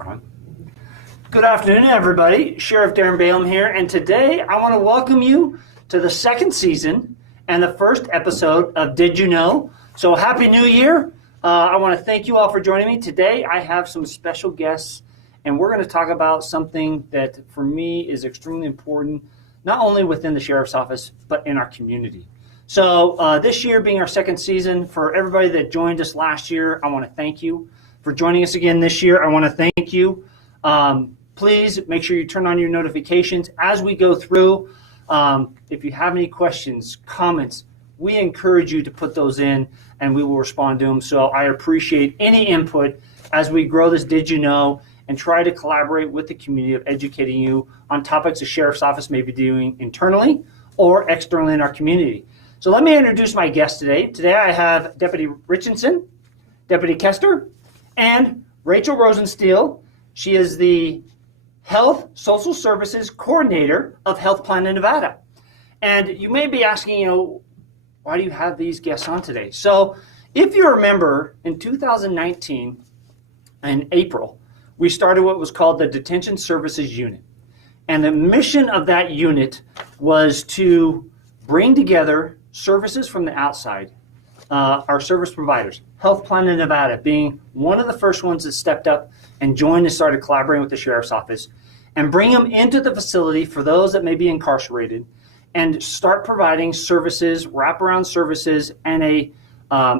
We're on. Good afternoon, everybody. Sheriff Darren Balaam here, and today I want to welcome you to the second season and the first episode of Did You Know? So Happy New Year. I want to thank you all for joining me. Today I have some special guests, and we're going to talk about something that for me is extremely important, not only within the Sheriff's Office, but in our community. So this year being our second season, for everybody that joined us last year, I want to thank you. For joining us again this year, I want to thank you. Please make sure you turn on your notifications as we go through. If you have any questions, comments, we encourage you to put those in and we will respond to them. So I appreciate any input as we grow this Did You Know and try to collaborate with the community of educating you on topics the Sheriff's Office may be doing internally or externally in our community. So let me introduce my guests today. Today I have Deputy Richardson, Deputy Kester, and Rachel Rosensteel. She is the Health Social Services Coordinator of Health Plan in Nevada. And you may be asking, why do you have these guests on today? So if you remember, in 2019, in April, we started what was called the Detention Services Unit. And the mission of that unit was to bring together services from the outside, our service providers, Health Plan in Nevada being one of the first ones that stepped up and joined and started collaborating with the Sheriff's Office, and bring them into the facility for those that may be incarcerated and start providing services, wraparound services, and a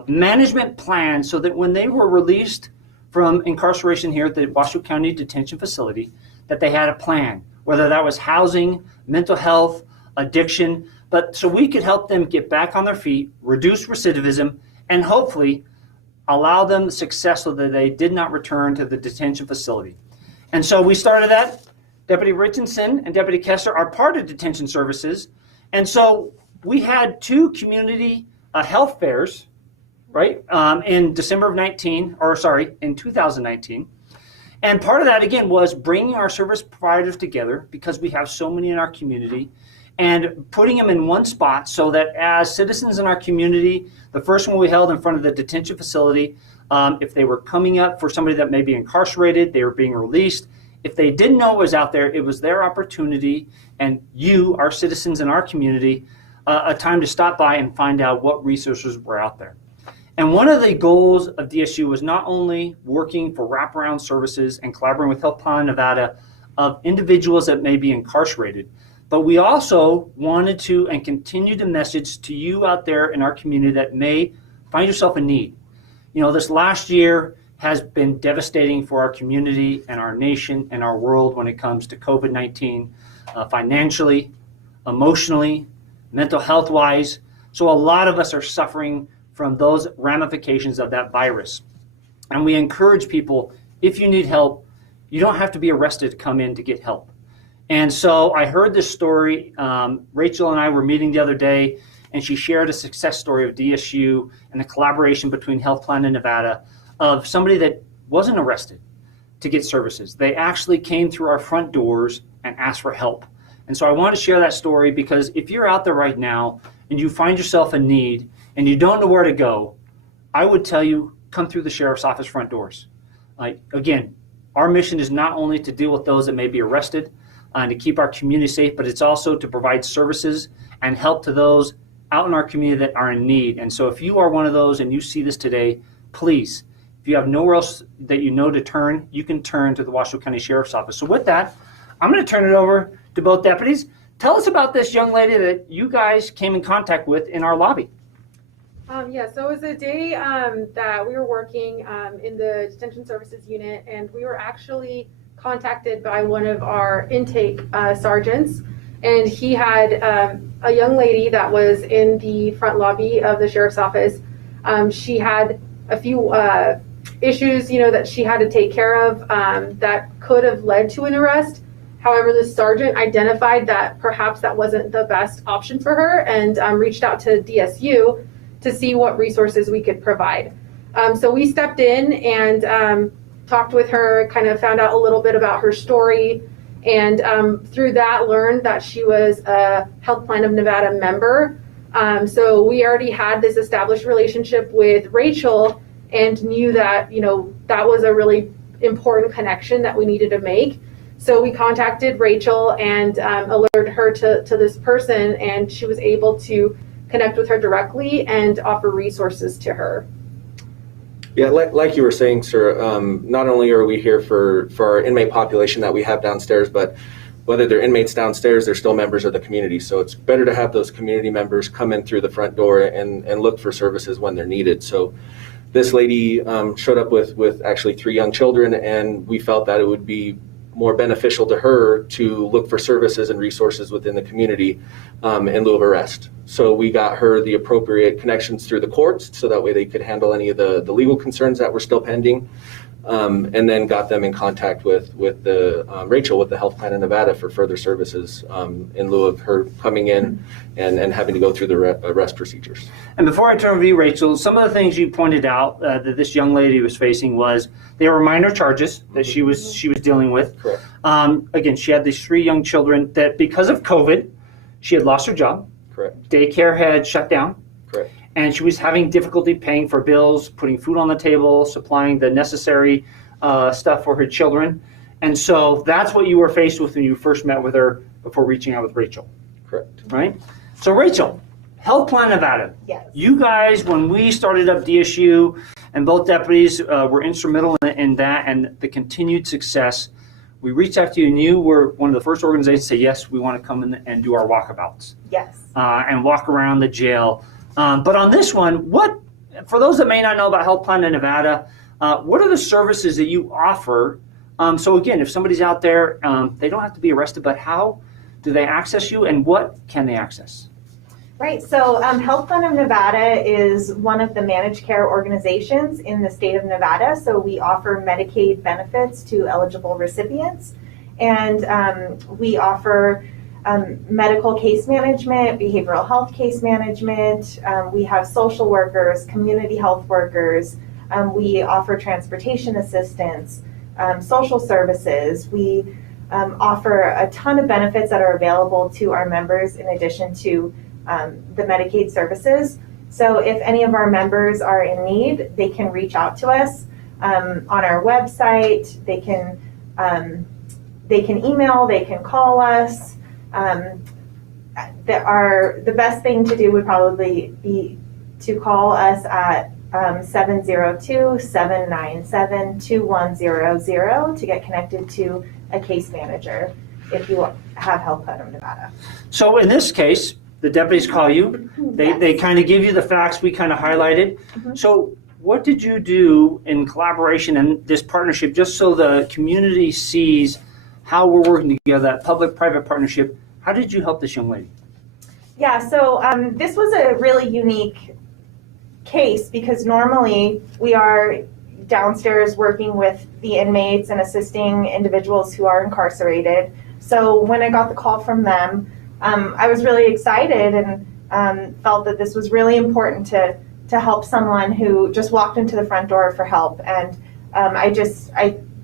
management plan so that when they were released from incarceration here at the Washoe County Detention Facility, that they had a plan, whether that was housing, mental health, addiction, but so we could help them get back on their feet, reduce recidivism, and hopefully allow them the success so that they did not return to the detention facility. And so we started that. Deputy Richardson and Deputy Kester are part of detention services. And so we had two community health fairs, right, in December of in 2019. And part of that, again, was bringing our service providers together because we have so many in our community and putting them in one spot so that as citizens in our community, the first one we held in front of the detention facility, if they were coming up for somebody that may be incarcerated, they were being released. If they didn't know what was out there, it was their opportunity, and you, our citizens in our community, a time to stop by and find out what resources were out there. And one of the goals of DSU was not only working for wraparound services and collaborating with Health Plan Nevada of individuals that may be incarcerated, but we also wanted to and continue to message to you out there in our community that may find yourself in need. This last year has been devastating for our community and our nation and our world when it comes to COVID-19, financially, emotionally, mental health-wise. So a lot of us are suffering from those ramifications of that virus. And we encourage people, if you need help, you don't have to be arrested to come in to get help. And so I heard this story. Rachel and I were meeting the other day, and she shared a success story of DSU and the collaboration between Health Plan in Nevada of somebody that wasn't arrested to get services. They actually came through our front doors and asked for help. And so I want to share that story because if you're out there right now and you find yourself in need and you don't know where to go, I would tell you, come through the Sheriff's Office front doors. Again, our mission is not only to deal with those that may be arrested, and to keep our community safe, but it's also to provide services and help to those out in our community that are in need. And so if you are one of those and you see this today, please, if you have nowhere else that you know to turn, you can turn to the Washoe County Sheriff's Office. So with that, I'm going to turn it over to both deputies. Tell us about this young lady that you guys came in contact with in our lobby. So it was a day that we were working in the Detention Services Unit, and we were actually contacted by one of our intake sergeants, and he had a young lady that was in the front lobby of the Sheriff's Office. She had a few issues, that she had to take care of that could have led to an arrest. However, the sergeant identified that perhaps that wasn't the best option for her and reached out to DSU to see what resources we could provide. So we stepped in and talked with her, kind of found out a little bit about her story, and through that learned that she was a Health Plan of Nevada member. So we already had this established relationship with Rachel and knew that, that was a really important connection that we needed to make. So we contacted Rachel and alerted her to this person, and she was able to connect with her directly and offer resources to her. Yeah, like you were saying, sir, not only are we here for our inmate population that we have downstairs, but whether they're inmates downstairs, they're still members of the community. So it's better to have those community members come in through the front door and look for services when they're needed. So this lady showed up with actually 3 young children, and we felt that it would be more beneficial to her to look for services and resources within the community in lieu of arrest. So we got her the appropriate connections through the courts, so that way they could handle any of the legal concerns that were still pending, and then got them in contact with the Rachel with the Health Plan of Nevada for further services in lieu of her coming in and having to go through the arrest procedures. And before I turn over to you, Rachel, some of the things you pointed out that this young lady was facing was they were minor charges that she was dealing with. Correct. Again, she had these 3 young children that because of COVID, she had lost her job. Correct. Daycare had shut down. Correct. And she was having difficulty paying for bills, putting food on the table, supplying the necessary stuff for her children. And so that's what you were faced with when you first met with her before reaching out with Rachel. Correct. Right? So Rachel, Health Plan Nevada. Yes. You guys, when we started up DSU, and both deputies were instrumental in that and the continued success, we reached out to you, and you were one of the first organizations to say, yes, we want to come in and do our walkabouts. Yes. And walk around the jail. But on this one, for those that may not know about Health Plan in Nevada, what are the services that you offer? So again, if somebody's out there, they don't have to be arrested, but how do they access you, and what can they access? Right. So Health Plan of Nevada is one of the managed care organizations in the state of Nevada. So we offer Medicaid benefits to eligible recipients, and we offer medical case management, behavioral health case management. We have social workers, community health workers. We offer transportation assistance, social services. We offer a ton of benefits that are available to our members in addition to the Medicaid services. So if any of our members are in need, they can reach out to us on our website. They can email, they can call us. The best thing to do would probably be to call us at 702-797-2100 to get connected to a case manager if you have Health Plan of Nevada. So in this case, the deputies call you. They kind of give you the facts we kind of highlighted. Mm-hmm. So what did you do in collaboration and this partnership, just so the community sees how we're working together, that public-private partnership? How did you help this young lady? Yeah, so this was a really unique case because normally we are downstairs working with the inmates and assisting individuals who are incarcerated. So when I got the call from them, I was really excited and felt that this was really important to help someone who just walked into the front door for help. And I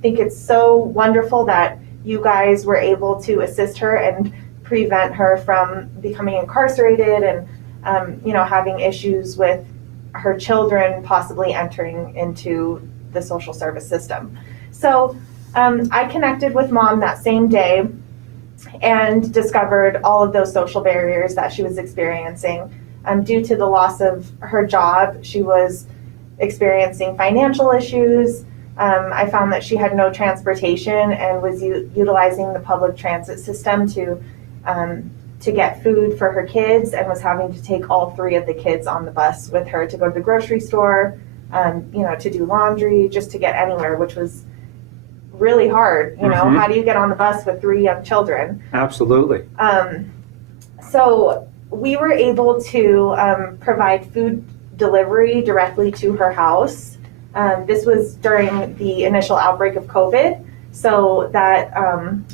think it's so wonderful that you guys were able to assist her and prevent her from becoming incarcerated and having issues with her children possibly entering into the social service system. So I connected with Mom that same day and discovered all of those social barriers that she was experiencing. Due to the loss of her job, she was experiencing financial issues. I found that she had no transportation and was utilizing the public transit system to get food for her kids, and was having to take all 3 of the kids on the bus with her to go to the grocery store, to do laundry, just to get anywhere, which was really hard. Mm-hmm. How do you get on the bus with 3 young children? Absolutely. So we were able to provide food delivery directly to her house. This was during the initial outbreak of COVID, so that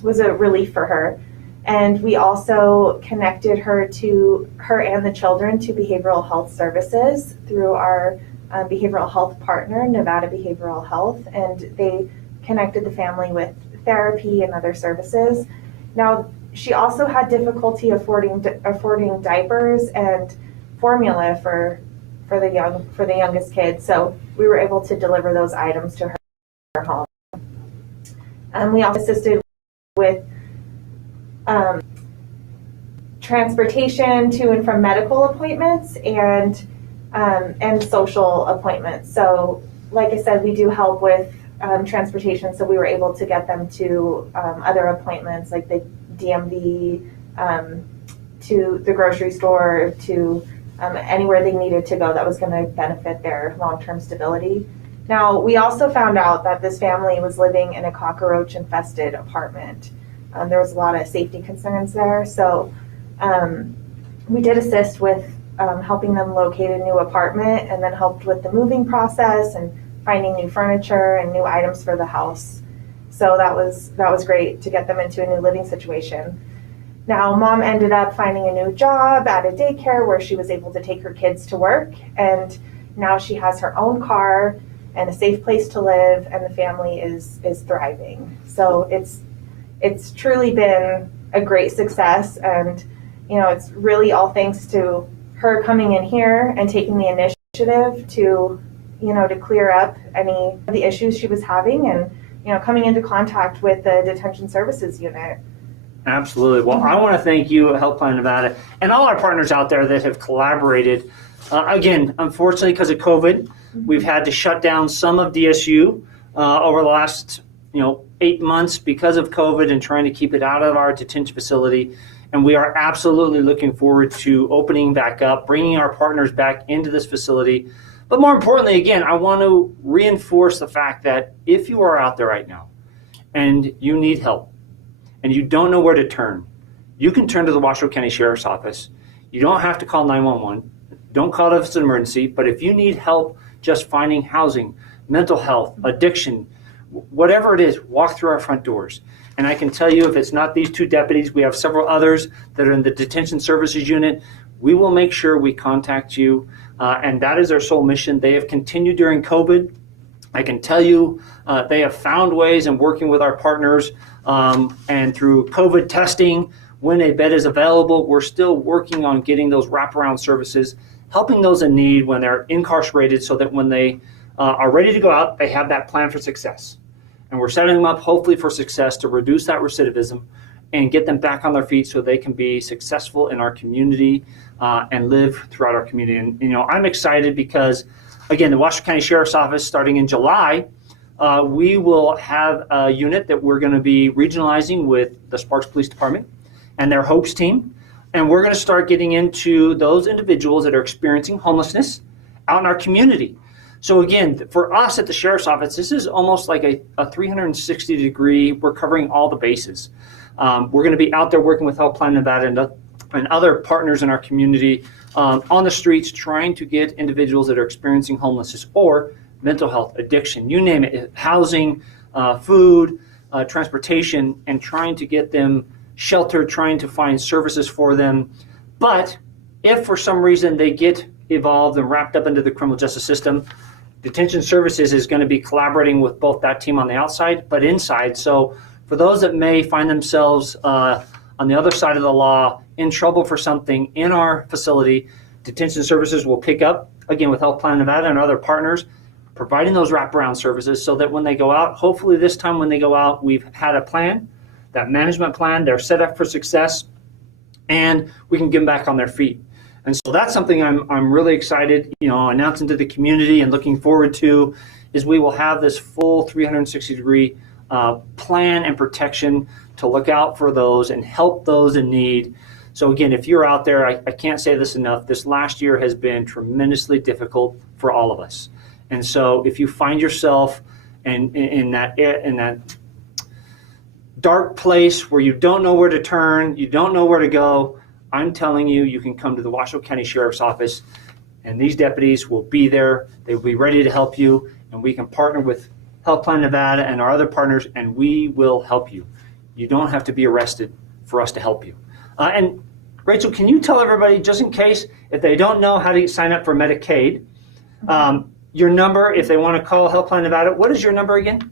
was a relief for her. And we also connected her and the children to behavioral health services through our behavioral health partner, Nevada Behavioral Health, and they connected the family with therapy and other services. Now, she also had difficulty affording diapers and formula for the youngest kids, so we were able to deliver those items to her home. We also assisted with transportation to and from medical appointments and social appointments. So, like I said, we do help with transportation, so we were able to get them to other appointments like the DMV, to the grocery store, to anywhere they needed to go that was going to benefit their long-term stability. Now, we also found out that this family was living in a cockroach-infested apartment. There was a lot of safety concerns there, so we did assist with helping them locate a new apartment, and then helped with the moving process and finding new furniture and new items for the house. So that was great to get them into a new living situation. Now, Mom ended up finding a new job at a daycare where she was able to take her kids to work, and now she has her own car and a safe place to live, and the family is thriving. So it's truly been a great success, and it's really all thanks to her coming in here and taking the initiative to clear up any of the issues she was having, and coming into contact with the Detention Services Unit. Absolutely. Well, I want to thank you, Helpline Nevada, and all our partners out there that have collaborated. Again, unfortunately, because of COVID, we've had to shut down some of DSU over the last 8 months because of COVID and trying to keep it out of our detention facility. And we are absolutely looking forward to opening back up, bringing our partners back into this facility. But more importantly, again, I want to reinforce the fact that if you are out there right now and you need help, and you don't know where to turn, you can turn to the Washoe County Sheriff's Office. You don't have to call 911. Don't call it if it's an emergency. But if you need help just finding housing, mental health, addiction, whatever it is, walk through our front doors. And I can tell you, if it's not these two deputies, we have several others that are in the Detention Services Unit. We will make sure we contact you. And that is our sole mission. They have continued during COVID. I can tell you they have found ways in working with our partners and through COVID testing, when a bed is available, we're still working on getting those wraparound services, helping those in need when they're incarcerated so that when they are ready to go out, they have that plan for success. And we're setting them up hopefully for success to reduce that recidivism and get them back on their feet so they can be successful in our community and live throughout our community. And I'm excited because, again, the Washoe County Sheriff's Office, starting in July, we will have a unit that we're going to be regionalizing with the Sparks Police Department and their HOPES team. And we're going to start getting into those individuals that are experiencing homelessness out in our community. So again, for us at the Sheriff's Office, this is almost like a 360-degree, we're covering all the bases. We're going to be out there working with Helpline Nevada and other partners in our community on the streets, trying to get individuals that are experiencing homelessness or mental health, addiction, you name it, housing, food, transportation, and trying to get them sheltered, trying to find services for them. But if for some reason they get evolved and wrapped up into the criminal justice system, Detention Services is going to be collaborating with both that team on the outside, but inside. So for those that may find themselves on the other side of the law, in trouble for something in our facility, Detention Services will pick up, again, with Helpline Nevada and other partners, providing those wraparound services so that when they go out, hopefully this time when they go out, we've had a plan, that management plan, they're set up for success, and we can get them back on their feet. And so that's something I'm really excited, announcing to the community and looking forward to, is we will have this full 360-degree plan and protection to look out for those and help those in need. So again, if you're out there, I can't say this enough, this last year has been tremendously difficult for all of us. And so if you find yourself in that dark place where you don't know where to turn, you don't know where to go, I'm telling you, you can come to the Washoe County Sheriff's Office, and these deputies will be there. They will be ready to help you, and we can partner with Helpline Nevada and our other partners, and we will help you. You don't have to be arrested for us to help you. And Rachel, can you tell everybody, just in case, if they don't know how to sign up for Medicaid, your number, if they want to call Helpline Nevada, what is your number again?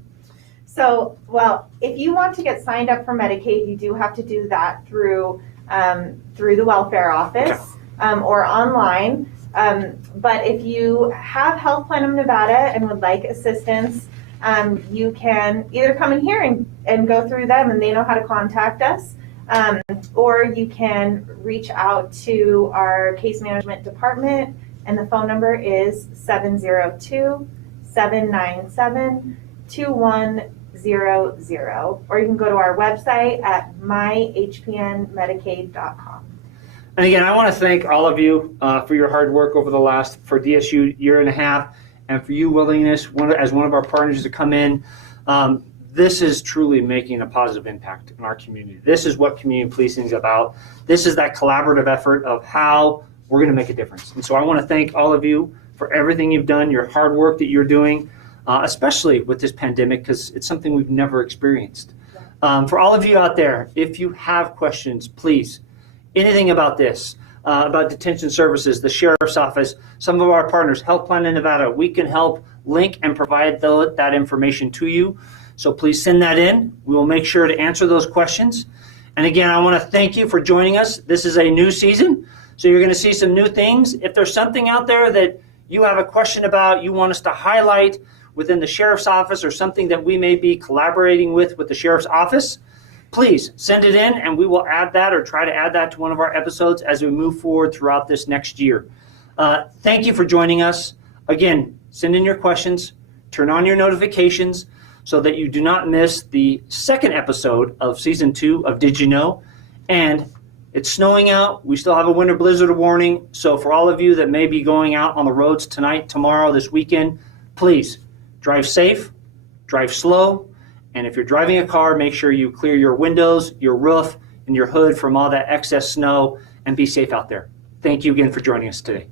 So, well, if you want to get signed up for Medicaid, you do have to do that through the welfare office or online. But if you have Helpline of Nevada and would like assistance you can either come in here and go through them and they know how to contact us, or you can reach out to our case management department, and the phone number is 702-797-2100, or you can go to our website at myhpnmedicaid.com. And again, I want to thank all of you for your hard work over the last, for DSU, year and a half, and for you willingness as one of our partners to come in. This is truly making a positive impact in our community. This is what community policing is about. This is that collaborative effort of how we're going to make a difference. And so I want to thank all of you for everything you've done, your hard work that you're doing, especially with this pandemic, because it's something we've never experienced. For all of you out there, if you have questions, please, anything about this, about detention services, the sheriff's office, some of our partners, Health Plan in Nevada, we can help link and provide that information to you. So please send that in. We will make sure to answer those questions. And again, I want to thank you for joining us. This is a new season, so you're going to see some new things. If there's something out there that you have a question about, you want us to highlight within the sheriff's office, or something that we may be collaborating with the sheriff's office, please send it in, and we will add that or try to add that to one of our episodes as we move forward throughout this next year. Thank you for joining us. Again, send in your questions, turn on your notifications so that you do not miss the second episode of Season 2 of Did You Know? And it's snowing out. We still have a winter blizzard warning. So for all of you that may be going out on the roads tonight, tomorrow, this weekend, please drive safe, drive slow. And if you're driving a car, make sure you clear your windows, your roof, and your hood from all that excess snow, and be safe out there. Thank you again for joining us today.